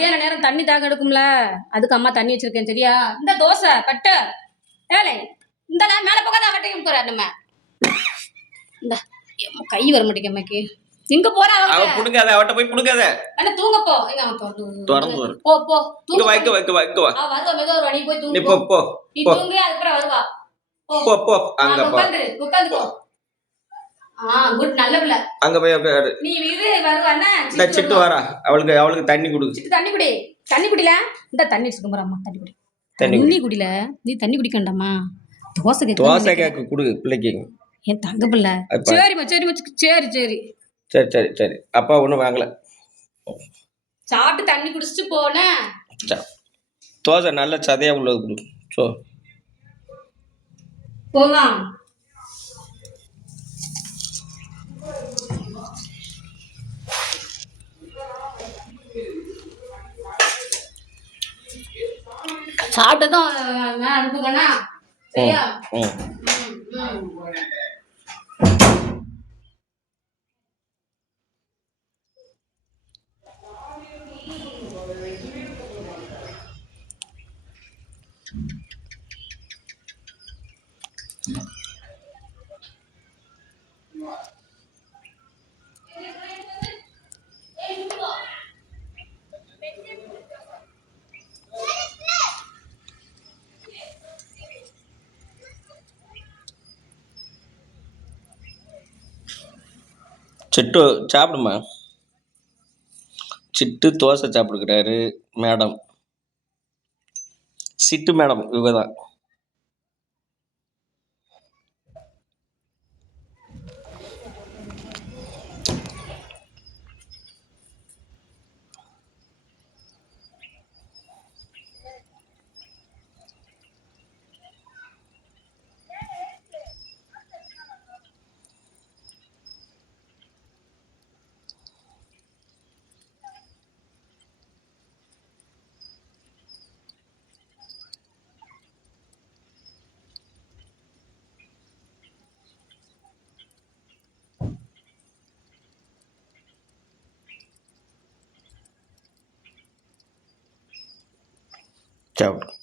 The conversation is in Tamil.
மத்தியான நேரம் தண்ணி தாக எடுக்கும்ல? அதுக்கு அம்மா தண்ணி வச்சிருக்கேன் சரியா? இந்த தோசை கட்டு ஏலே இந்த நான் மேல பக்கம் தான் கட்டி போறாரு நம்ம. இந்த கை வர மாட்டேங்க அம்மாக்கு. எங்க போறா அவ அவ புடுங்காத அவட்ட போய் புடுங்காத. அண்ணா தூங்க போ. எங்க அவன் போ, தூங்கு. போ போ தூங்க. வா இங்க வா இங்க வா அவ வருவா மெதுவா வருவா. நீ போய் நீ தூங்கு. போ போ. போ நீ போ. தூங்கு அதுக்கப்புறம் வருவா. போ. போ அங்க போ. குட் நல்ல பிள்ளை அங்க போய் சிட்டு வரா அவளுக்கு அவளுக்கு தண்ணி கொடு. சிட்டு தண்ணி குடி. தண்ணி குடில? இந்த தண்ணி போறாம்மா தண்ணி குடி. தண்ணி குடி. தண்ணி குடில? நீ தண்ணி குடிக்கண்டாமா தோசை கேட்க தோசை கேக்கு கொடு பிள்ளைக்கு. என் தங்க பிள்ளை? சரிம்மா சரிம்மா சரி சரி சரி சரி. சரி அப்பா ஒன்றும் வாங்கல. சாப்பிட்டு தண்ணி குடிச்சிட்டு போனேன். தோசை நல்ல சதையா உள்ளது கொடு. ஸோ போலாம். சாப்பிட்டதும் மேல அனுப்புங்கண்ணா சரியா? ம். சிட்டு சாப்பிடுமா? சிட்டு தோசை சாப்பிடுக்கிறாரு மேடம். சிட்டு மேடம் இவங்க தான் out